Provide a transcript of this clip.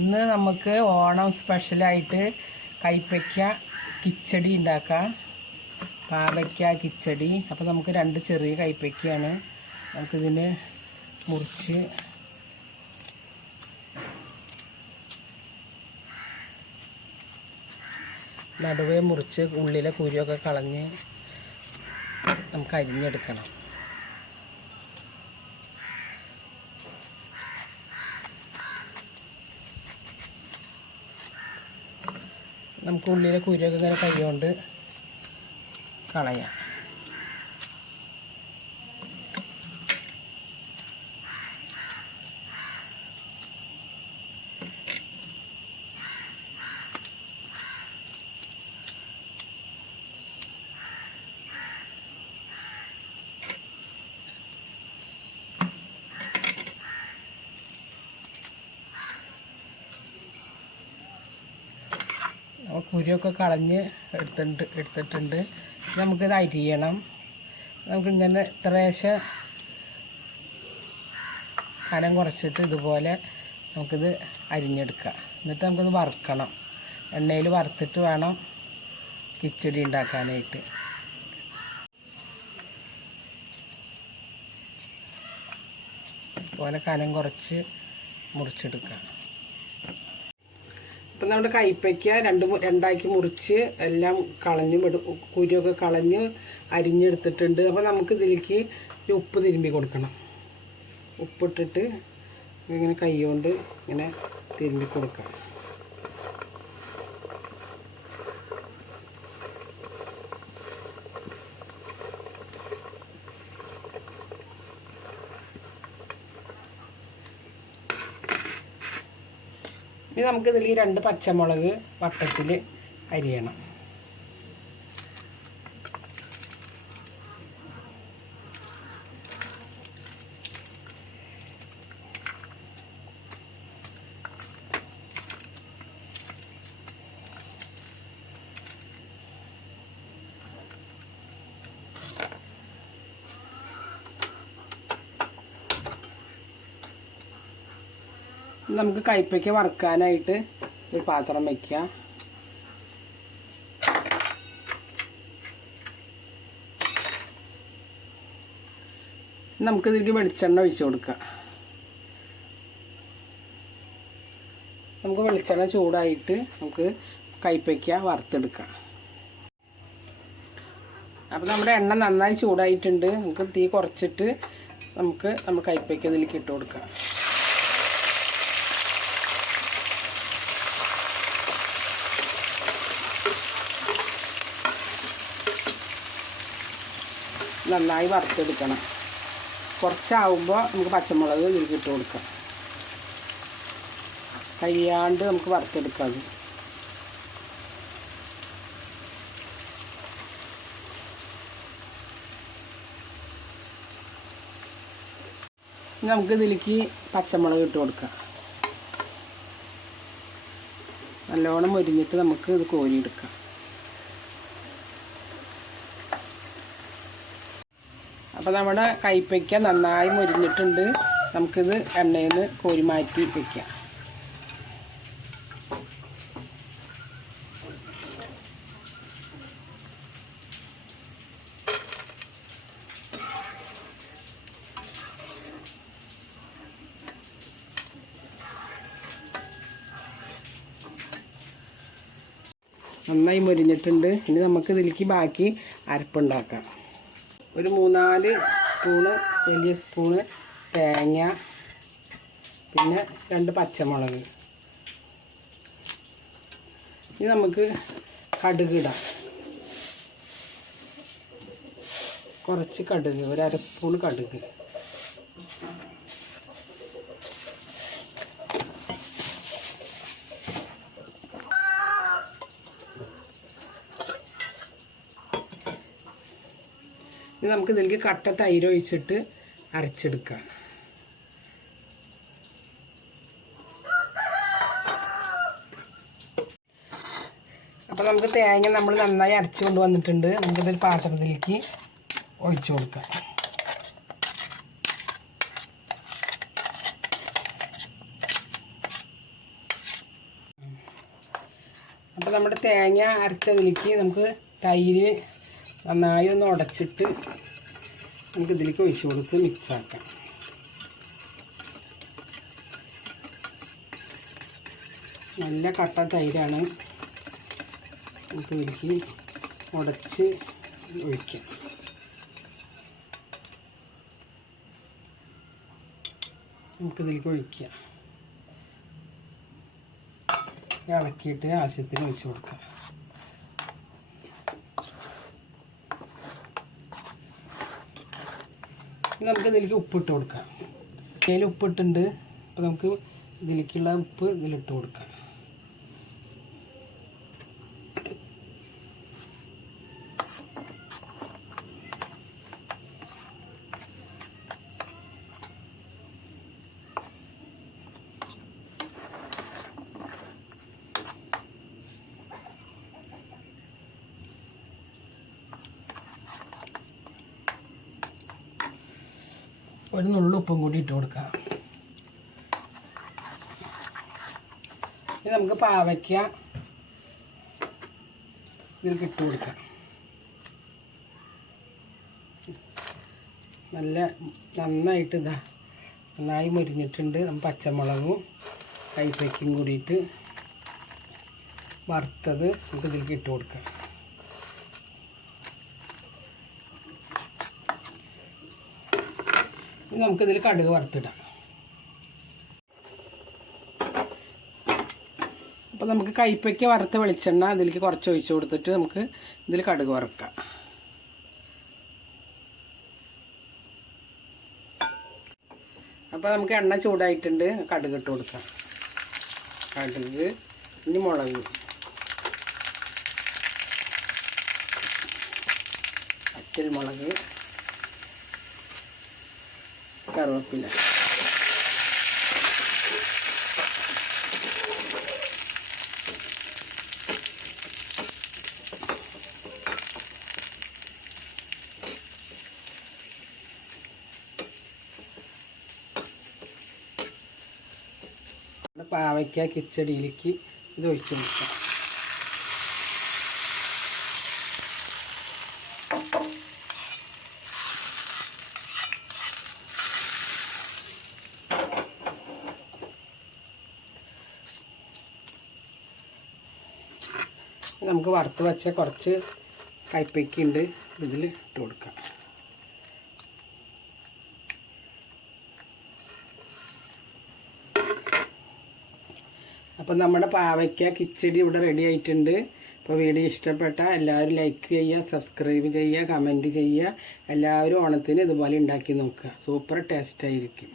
ഇന്ന് നമുക്ക് ഓണം സ്പെഷ്യലായിട്ട് കൈപ്പയ്ക്ക കിച്ചടി ഉണ്ടാക്കാം. പാവയ്ക്ക കിച്ചടി. അപ്പോൾ നമുക്ക് 2 ചെറിയ കൈപ്പയ്ക്കയാണ്. നമുക്കിതിന് മുറിച്ച് നടുവേ മുറിച്ച് ഉള്ളിലെ കുരുവൊക്കെ കളഞ്ഞ് നമുക്ക് അരിഞ്ഞെടുക്കണം. നമുക്ക് ഉള്ളിലെ കുരുവൊക്കെ ഇങ്ങനെ കൈ കൊണ്ട് കളയാം. കുരുവൊക്കെ കളഞ്ഞ് എടുത്തിട്ടുണ്ട്. നമുക്കിത് അരിയണം. നമുക്കിങ്ങനെ ഇത്രേശ്ശെ കനം കുറച്ചിട്ട് ഇതുപോലെ നമുക്കിത് അരിഞ്ഞെടുക്കാം. എന്നിട്ട് നമുക്കിത് വറുക്കണം. എണ്ണയിൽ വറുത്തിട്ട് വേണം കിച്ചടി ഉണ്ടാക്കാനായിട്ട്. ഇതുപോലെ കനം കുറച്ച് മുറിച്ചെടുക്കാം. അപ്പം നമ്മുടെ കൈപ്പയ്ക്ക രണ്ടാക്കി മുറിച്ച് എല്ലാം കളഞ്ഞ് കുരുവൊക്കെ കളഞ്ഞ് അരിഞ്ഞെടുത്തിട്ടുണ്ട്. അപ്പോൾ നമുക്ക് ഇതിലേക്ക് ഉപ്പ് തിരുമ്പി കൊടുക്കണം. ഉപ്പിട്ടിട്ട് ഇങ്ങനെ കൈ കൊണ്ട് ഇങ്ങനെ തിരുമ്പി കൊടുക്കാം. ഇനി നമുക്കിതിൽ 2 പച്ചമുളക് വട്ടത്തിൽ അരിയണം. നമുക്ക് കൈപ്പയ്ക്ക വറുക്കാനായിട്ട് ഒരു പാത്രം വയ്ക്കാം. നമുക്കിതിലേക്ക് വെളിച്ചെണ്ണ ഒഴിച്ച് കൊടുക്കാം. നമുക്ക് വെളിച്ചെണ്ണ ചൂടായിട്ട് നമുക്ക് കൈപ്പയ്ക്ക വറുത്തെടുക്കാം. അപ്പോൾ നമ്മുടെ എണ്ണ നന്നായി ചൂടായിട്ടുണ്ട്. നമുക്ക് തീ കുറച്ചിട്ട് നമ്മൾ കൈപ്പയ്ക്ക ഇതിലേക്ക് ഇട്ട് കൊടുക്കാം. നന്നായി വറുത്തെടുക്കണം. കുറച്ചാവുമ്പോൾ നമുക്ക് പച്ചമുളക് ഇതിലേക്ക് ഇട്ട് കൊടുക്കാം. കഴിയാണ്ട് നമുക്ക് വറുത്തെടുക്കാം. നമുക്ക് ഇതിലേക്ക് പച്ചമുളക് ഇട്ട് കൊടുക്കാം. നല്ലോണം മൊരിഞ്ഞിട്ട് നമുക്ക് ഇത് കോരിയെടുക്കാം. അപ്പോൾ നമ്മുടെ കൈപ്പയ്ക്ക നന്നായി മൊരിഞ്ഞിട്ടുണ്ട്. നമുക്കിത് എണ്ണയിൽ നിന്ന് കോരി മാറ്റി വയ്ക്കാം. നന്നായി മൊരിഞ്ഞിട്ടുണ്ട്. ഇനി നമുക്ക് ഇതിലേക്ക് ബാക്കി അരപ്പുണ്ടാക്കാം. ഒരു 3-4 സ്പൂണ് വലിയ സ്പൂണ് തേങ്ങ, പിന്നെ 2 പച്ചമുളക്. ഇനി നമുക്ക് കടുക് ഇടാം. കുറച്ച് കടുക്, ഒരു 1/2 സ്പൂൺ കടുക്. ഇനി നമുക്ക് ഇതിലേക്ക് കട്ട തൈര് ഒഴിച്ചിട്ട് അരച്ചെടുക്കാം. അപ്പോൾ നമുക്ക് തേങ്ങ നമ്മൾ നന്നായി അരച്ച് കൊണ്ട് വന്നിട്ടുണ്ട്. നമുക്കിതൊരു പാത്രത്തിലേക്ക് ഒഴിച്ചു കൊടുക്കാം. അപ്പോൾ നമ്മുടെ തേങ്ങ അരച്ചതിലേക്ക് നമുക്ക് തൈര് നന്നായി ഒന്ന് ഉടച്ചിട്ട് നമുക്ക് ഇതിലേക്ക് ഒഴിച്ച് കൊടുത്ത് മിക്സാക്കാം. നല്ല കട്ട തൈരാണ്. നമുക്ക് ഇതിലേക്ക് ഉടച്ച് ഒഴിക്കാം. നമുക്കിതിലേക്ക് ഒഴിക്കുക. ഇളക്കിയിട്ട് ആവശ്യത്തിന് ഒഴിച്ച് കൊടുക്കുക. നമുക്കിതിലേക്ക് ഉപ്പിട്ട് കൊടുക്കാം. ഇതിൽ ഉപ്പിട്ടുണ്ട്. അപ്പോൾ നമുക്ക് ഇതിലേക്കുള്ള ഉപ്പ് ഇതിലിട്ട് കൊടുക്കാം. ഒരു നുള്ളു ഉപ്പും കൂടി ഇട്ട് കൊടുക്കാം. ഇനി നമുക്ക് പാവയ്ക്ക ഇതിലേക്ക് ഇട്ട് കൊടുക്കാം. നന്നായിട്ട് നന്നായി മുരിഞ്ഞിട്ടുണ്ട്. നമ്മൾ പച്ചമുളകും കൈപ്പയ്ക്കും കൂടിയിട്ട് വറുത്തത് നമുക്ക് ഇതിലേക്ക് ഇട്ട് കൊടുക്കാം. നമുക്കിതിൽ കടുക് വറുത്തിടാം. അപ്പോൾ നമുക്ക് കൈപ്പയ്ക്ക് വറുത്ത വെളിച്ചെണ്ണ അതിലേക്ക് കുറച്ച് ഒഴിച്ച് കൊടുത്തിട്ട് നമുക്ക് ഇതിൽ കടുക് വറുക്കാം. അപ്പോൾ നമുക്ക് എണ്ണ ചൂടായിട്ടുണ്ട്. കടുക് ഇട്ട് കൊടുക്കാം. കടുക്, ഇനി മുളക്, വറ്റൽ മുളക്, കറിവേപ്പില, പാവയ്ക്ക കിച്ചടിയിലേക്ക് ഇത് ഒഴിച്ച് കൊടുക്കാം. നമുക്ക് വറുത്ത് വെച്ച കുറച്ച് കൈപ്പയ്ക്കുണ്ട്, ഇതിൽ ഇട്ട് കൊടുക്കാം. അപ്പോൾ നമ്മുടെ പാവയ്ക്ക കിച്ചടി ഇവിടെ റെഡി ആയിട്ടുണ്ട്. അപ്പോൾ വീഡിയോ ഇഷ്ടപ്പെട്ടാൽ എല്ലാവരും ലൈക്ക് ചെയ്യുക, സബ്സ്ക്രൈബ് ചെയ്യുക, കമൻറ്റ് ചെയ്യുക. എല്ലാവരും ഓണത്തിന് ഇതുപോലെ ഉണ്ടാക്കി നോക്കുക. സൂപ്പർ ടേസ്റ്റായിരിക്കും.